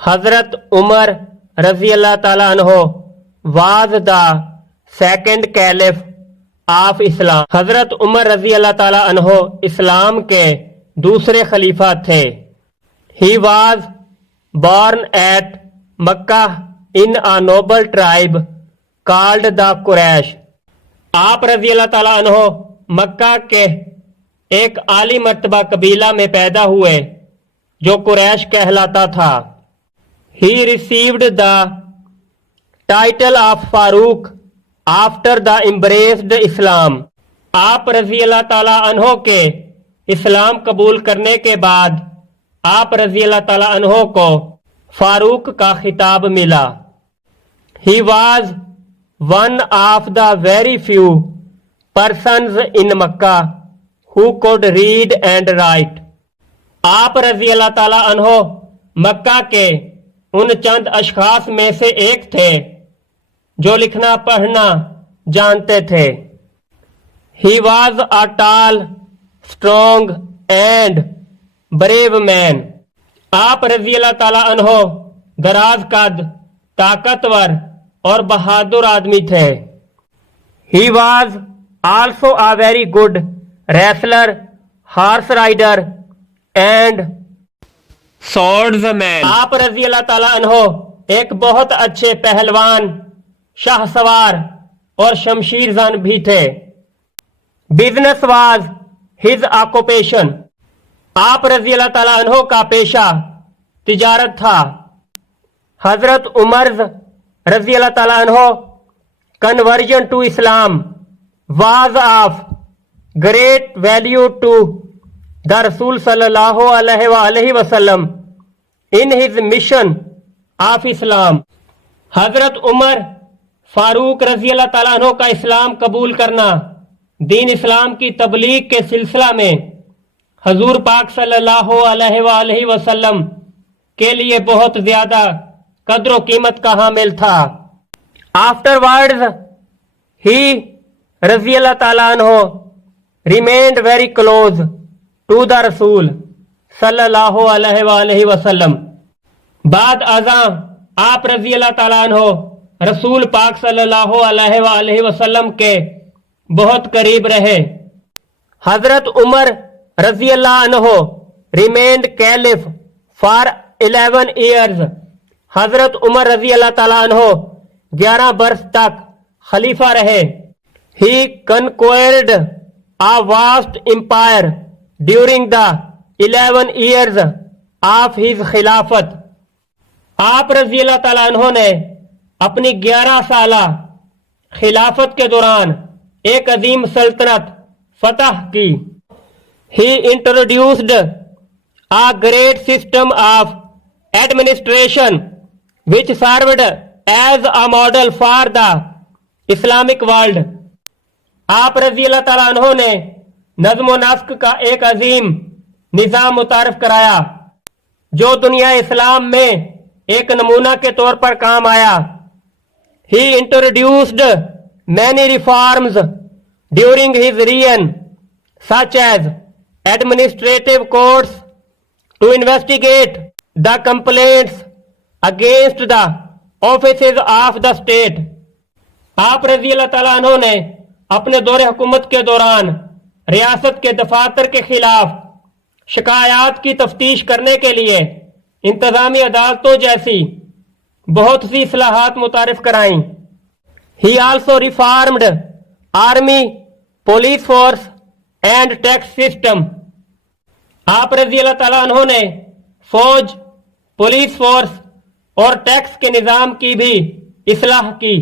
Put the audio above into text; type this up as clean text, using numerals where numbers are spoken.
Hazrat Umar رضی اللہ تعالیٰ عنہ was the second caliph of Islam. حضرت عمر رضی اللہ تعالیٰ عنہ اسلام کے دوسرے خلیفہ تھے. He was born at Makkah in a noble tribe called the Quraysh. آپ رضی اللہ تعالیٰ عنہ مکہ کے ایک عالی مرتبہ قبیلہ میں پیدا ہوئے جو قریش کہلاتا تھا. He received the title of Farooq after the embraced Islam. آپ رضی اللہ تعالیٰ عنہ کے اسلام قبول کرنے کے بعد آپ رضی اللہ تعالیٰ عنہ کو فاروق کا خطاب ملا. He was one of the very few persons in Makkah who could read and write. آپ رضی اللہ تعالیٰ عنہ مکہ کے ان چند اشخاص میں سے ایک تھے جو لکھنا پڑھنا جانتے تھے. He was a tall, strong and brave man. آپ رضی اللہ تعالیٰ عنہ دراز قد، طاقتور اور بہادر آدمی تھے. He was also a very good wrestler, horse rider and swordsman. آپ رضی اللہ تعالیٰ عنہ ایک بہت اچھے پہلوان، شاہ سوار اور شمشیر زن بھی تھے. Business was his occupation. آپ رضی اللہ تعالیٰ عنہ کا پیشہ تجارت تھا. حضرت عمر رضی اللہ تعالیٰ عنہ conversion to Islam was of great value to the Rasul sallallahu alaihi wasallam in his mission of Islam. حضرت عمر فاروق رضی اللہ تعالیٰ عنہ کا اسلام قبول کرنا دین اسلام کی تبلیغ کے سلسلہ میں حضور پاک صلی اللہ علیہ وسلم کے لیے بہت زیادہ قدر و قیمت کا حامل تھا. Afterwards, he رضی اللہ تعالیٰ عنہ remained very close to the Rasul صلی اللہ علیہ وسلم. بعد ازاں آپ رضی اللہ تعالیٰ عنہ رسول پاک صلی اللہ علیہ وسلم کے بہت قریب رہے. حضرت عمر رضی اللہ عنہ remained caliph for 11 years. حضرت عمر رضی اللہ تعالیٰ عنہ 11 برس تک خلیفہ رہے. He conquered a vast empire during the 11 years of his خلافت. آپ رضی اللہ تعالیٰ عنہ نے اپنی 11 سالہ خلافت کے دوران ایک عظیم سلطنت فتح کی. He introduced a great system of administration which served as a model for the Islamic world. آپ رضی اللہ تعالیٰ عنہ نے نظم و نسق کا ایک عظیم نظام متعارف کرایا جو دنیا اسلام میں ایک نمونہ کے طور پر کام آیا. He introduced many reforms during his reign such as administrative courts to investigate the complaints against the offices of the state. آپ رضی اللہ تعالیٰ عنہ نے اپنے دور حکومت کے دوران ریاست کے دفاتر کے خلاف شکایات کی تفتیش کرنے کے لیے انتظامی عدالتوں جیسی بہت سی اصلاحات متعارف کرائیں. He also reformed army, police force and tax system. آپ رضی اللہ تعالیٰ عنہ نے فوج، پولیس فورس اور ٹیکس کے نظام کی بھی اصلاح کی.